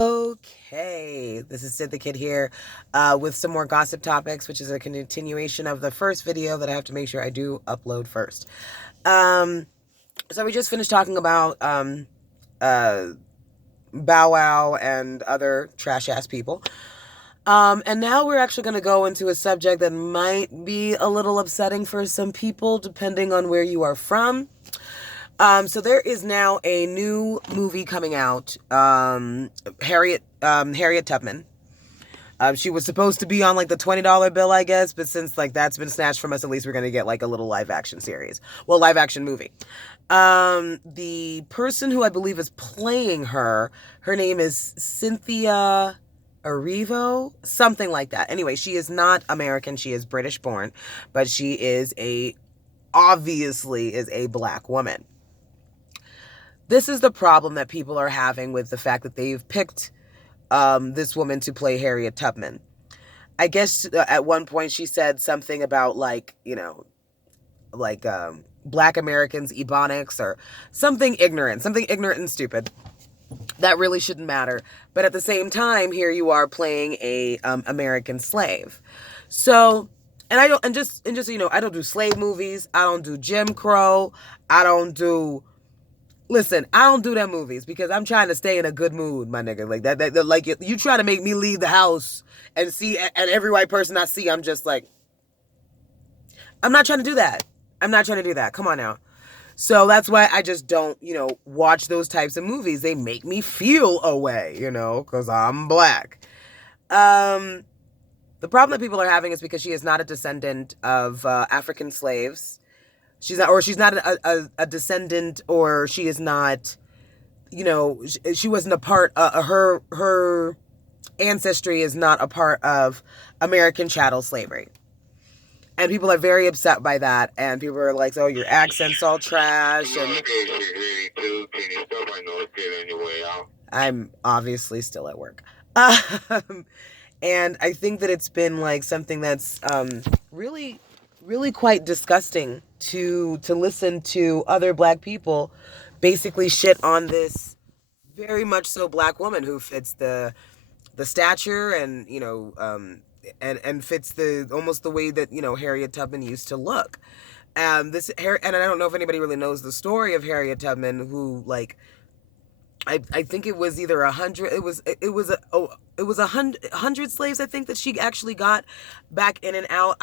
Okay, this is Sid the Kid here with some more gossip topics, which is a continuation of the first video that I have to make sure I do upload first. Um, so we just finished talking about uh, Bow Wow and other trash ass people. And now we're actually going to go into a subject that might be a little upsetting for some people, depending on where you are from. So there is now a new movie coming out. Harriet Tubman. She was supposed to be on like the $20 bill, I guess, but since like that's been snatched from us, at least we're gonna get like a little live action series. Well, live action movie. The person who I believe is playing her name is Cynthia Erivo, something like that. Anyway, she is not American. She is British born, but she is obviously is a black woman. This is the problem that people are having with the fact that they've picked this woman to play Harriet Tubman. I guess at one point she said something about like black Americans, Ebonics, or something ignorant and stupid. That really shouldn't matter. But at the same time, here you are playing a American slave. So, and just so you know, I don't do slave movies. I don't do Jim Crow. I don't do that movies because I'm trying to stay in a good mood, my nigga. Like that like you try to make me leave the house and see, and every white person I see, I'm just like, I'm not trying to do that. Come on now. So that's why I just don't, watch those types of movies. They make me feel a way, because I'm black. The problem that people are having is because she is not a descendant of African slaves. She's not a descendant, or she is not, she wasn't a part, her ancestry is not a part of American chattel slavery. And people are very upset by that, and people are like, oh, your accent's all trash, and I'm obviously still at work. And I think that it's been like something that's really, really quite disgusting to listen to other black people basically shit on this very much so black woman who fits the stature and and fits the almost the way that Harriet Tubman used to look. And I don't know if anybody really knows the story of Harriet Tubman, who like I think it was either 100. It was 100 slaves, I think, that she actually got back in and out.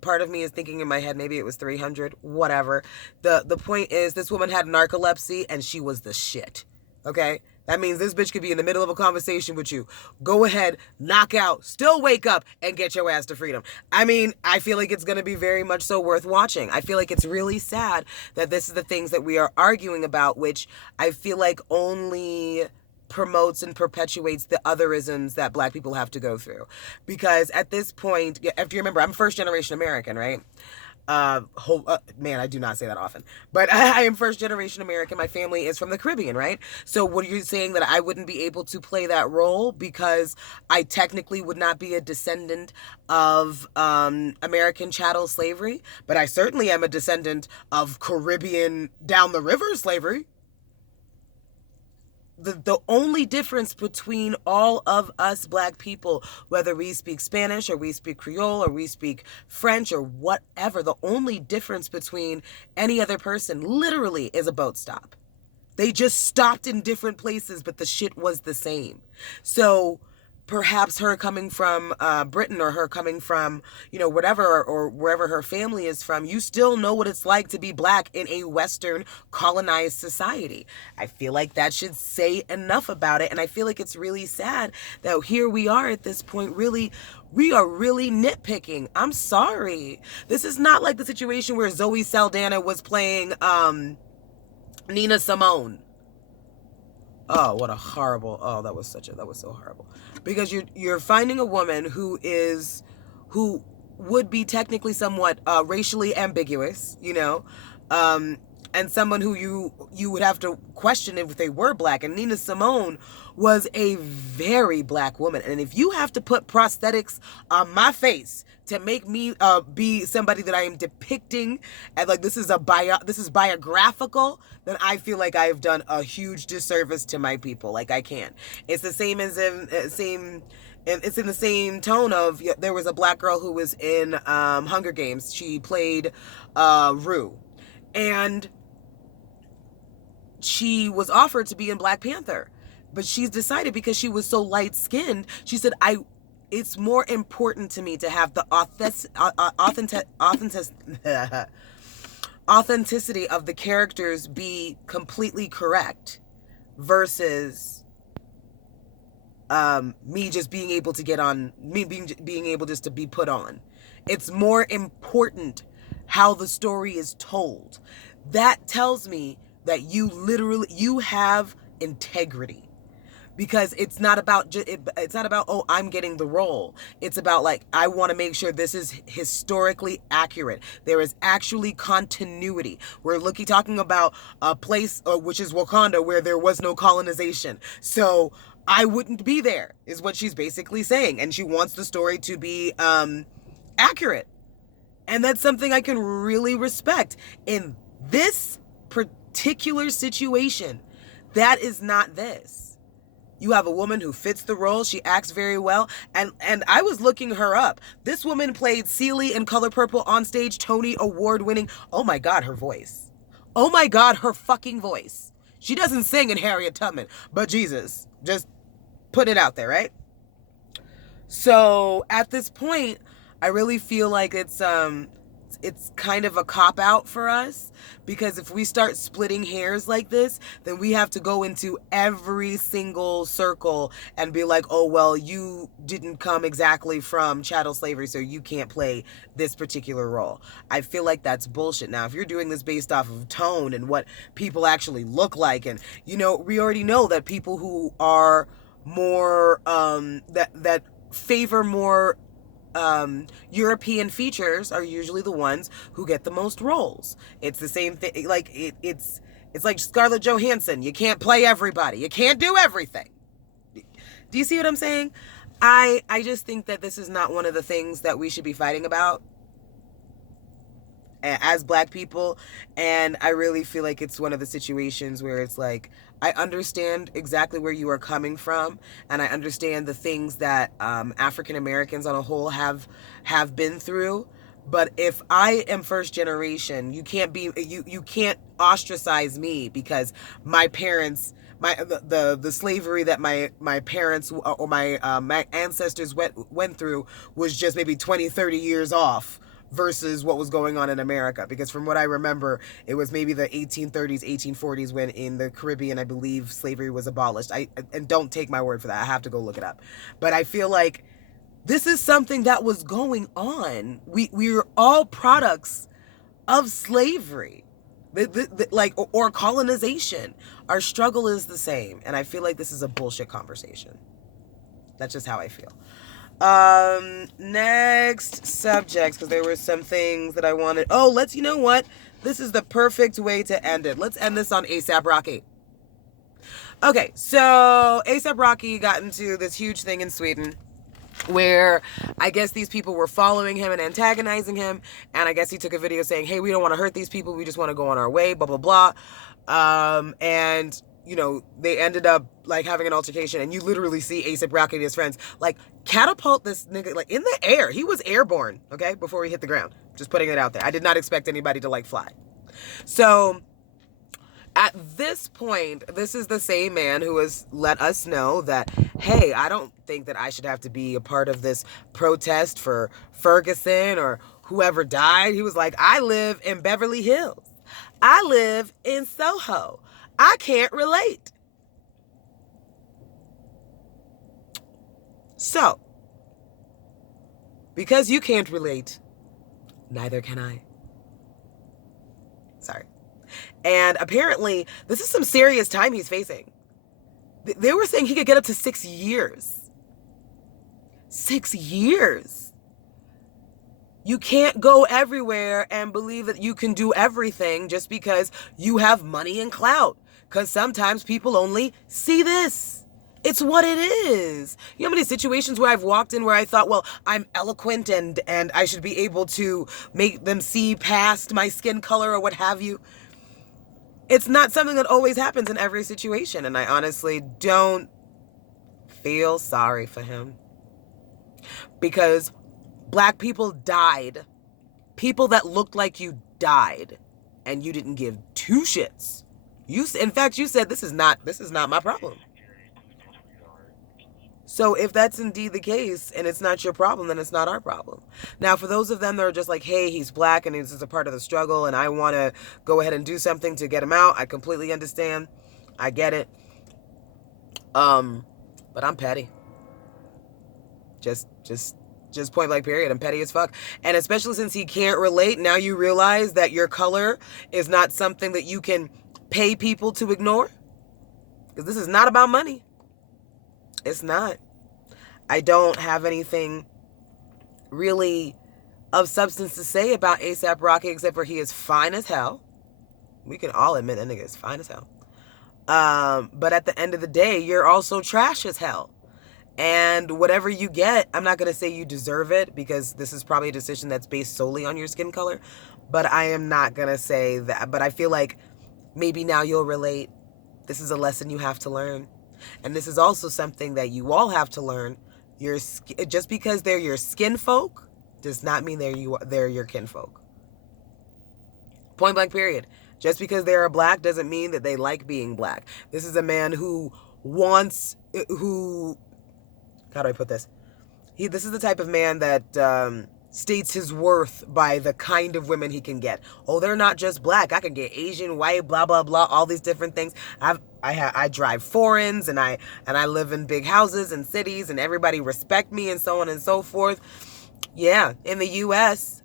Part of me is thinking in my head maybe it was 300. Whatever. The point is, this woman had narcolepsy and she was the shit. Okay. That means this bitch could be in the middle of a conversation with you. Go ahead, knock out, still wake up, and get your ass to freedom. I mean, I feel like it's going to be very much so worth watching. I feel like it's really sad that this is the things that we are arguing about, which I feel like only promotes and perpetuates the otherisms that black people have to go through. Because at this point, if you remember, I'm first generation American, right? Man, I do not say that often, but I am first generation American. My family is from the Caribbean, right? So what are you saying, that I wouldn't be able to play that role because I technically would not be a descendant of American chattel slavery, but I certainly am a descendant of Caribbean down the river slavery. The only difference between all of us black people, whether we speak Spanish or we speak Creole or we speak French or whatever, the only difference between any other person literally is a boat stop. They just stopped in different places, but the shit was the same. So perhaps her coming from Britain, or her coming from, whatever, or wherever her family is from, you still know what it's like to be black in a Western colonized society. I feel like that should say enough about it. And I feel like it's really sad that here we are at this point, we are really nitpicking. I'm sorry. This is not like the situation where Zoe Saldana was playing Nina Simone. Oh, what a horrible! Oh, that was so horrible. Because you're finding a woman who would be technically somewhat racially ambiguous, and someone who you would have to question if they were black. And Nina Simone was a very black woman. And if you have to put prosthetics on my face to make me be somebody that I am depicting, and like this is biographical, then I feel like I have done a huge disservice to my people. Like I can't. It's the same as it's in the same tone of, there was a black girl who was in Hunger Games. She played Rue, and she was offered to be in Black Panther, but she's decided, because she was so light skinned, she said, it's more important to me to have the authenticity of the characters be completely correct versus me just being able to get on, being able just to be put on. It's more important how the story is told. That tells me that you have integrity, because it's not about oh, I'm getting the role. It's about, like, I want to make sure this is historically accurate. There is actually continuity. We're talking about a place which is Wakanda, where there was no colonization. So I wouldn't be there, is what she's basically saying. And she wants the story to be accurate. And that's something I can really respect. In this particular situation, that is not this. You have a woman who fits the role. She acts very well. And I was looking her up. This woman played Celie in Color Purple on stage, Tony Award winning. Oh my God, her voice. Oh my God, her fucking voice. She doesn't sing in Harriet Tubman, but Jesus, just put it out there, right? So at this point, I really feel like it's kind of a cop-out for us, because if we start splitting hairs like this, then we have to go into every single circle and be like, oh, well, you didn't come exactly from chattel slavery, so you can't play this particular role. I feel like that's bullshit. Now, if you're doing this based off of tone and what people actually look like, and, we already know that people who are more, that favor more European features are usually the ones who get the most roles. It's the same thing. Like it's like Scarlett Johansson. You can't play everybody. You can't do everything. Do you see what I'm saying? I just think that this is not one of the things that we should be fighting about as black people. And I really feel like it's one of the situations where it's like, I understand exactly where you are coming from, and I understand the things that African Americans on a whole have been through. But if I am first generation, you can't ostracize me because my parents, the slavery that my parents or my ancestors went through was just maybe 20, 30 years off versus what was going on in America. Because from what I remember, it was maybe the 1830s, 1840s when in the Caribbean, I believe slavery was abolished. And don't take my word for that. I have to go look it up. But I feel like this is something that was going on. We're all products of slavery, or colonization. Our struggle is the same. And I feel like this is a bullshit conversation. That's just how I feel. Next subjects, because there were some things that I wanted. Oh, you know what? This is the perfect way to end it. Let's end this on A$AP Rocky. Okay, so A$AP Rocky got into this huge thing in Sweden where I guess these people were following him and antagonizing him, and I guess he took a video saying, hey, we don't want to hurt these people, we just want to go on our way, blah, blah, blah. And they ended up like having an altercation, and you literally see A$AP Rocky and his friends like catapult this nigga like in the air. He was airborne, okay, before he hit the ground. Just putting it out there. I did not expect anybody to like fly. So at this point, this is the same man who has let us know that, hey, I don't think that I should have to be a part of this protest for Ferguson or whoever died. He was like, I live in Beverly Hills. I live in Soho. I can't relate. So, because you can't relate, neither can I. Sorry. And apparently, this is some serious time he's facing. They were saying he could get up to 6 years. 6 years. You can't go everywhere and believe that you can do everything just because you have money and clout. Because sometimes people only see this. It's what it is. You know how many situations where I've walked in where I thought, well, I'm eloquent and I should be able to make them see past my skin color or what have you. It's not something that always happens in every situation. And I honestly don't feel sorry for him. Because black people died. People that looked like you died. And you didn't give two shits. In fact, you said, this is not my problem. So if that's indeed the case and it's not your problem, then it's not our problem. Now, for those of them that are just like, hey, he's black and this is a part of the struggle and I want to go ahead and do something to get him out, I completely understand. I get it. But I'm petty. Just point blank period. I'm petty as fuck. And especially since he can't relate, now you realize that your color is not something that you can pay people to ignore. Because this is not about money. It's not. I don't have anything really of substance to say about A$AP Rocky except for he is fine as hell. We can all admit that nigga is fine as hell. But at the end of the day, you're also trash as hell. And whatever you get, I'm not going to say you deserve it because this is probably a decision that's based solely on your skin color. But I am not going to say that. But I feel like maybe now you'll relate. This is a lesson you have to learn. And this is also something that you all have to learn. Just because they're your skin folk does not mean they're your kinfolk. Point blank period. Just because they're black doesn't mean that they like being black. This is a man who how do I put this? This is the type of man that states his worth by the kind of women he can get. Oh, they're not just black. I can get Asian, white, blah, blah, blah, all these different things. I drive foreigns and I live in big houses and cities and everybody respect me and so on and so forth. Yeah, in the U.S.,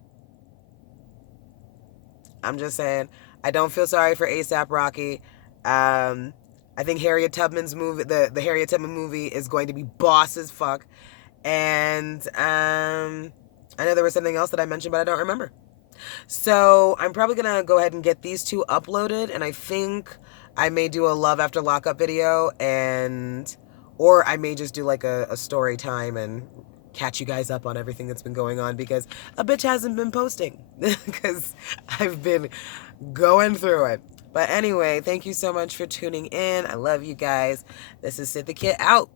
I'm just saying, I don't feel sorry for A$AP Rocky. I think Harriet Tubman's movie, the Harriet Tubman movie is going to be boss as fuck. And I know there was something else that I mentioned, but I don't remember. So I'm probably going to go ahead and get these two uploaded. And I think I may do a Love After Lockup video or I may just do like a story time and catch you guys up on everything that's been going on because a bitch hasn't been posting because I've been going through it. But anyway, thank you so much for tuning in. I love you guys. This is Sid the Kid out.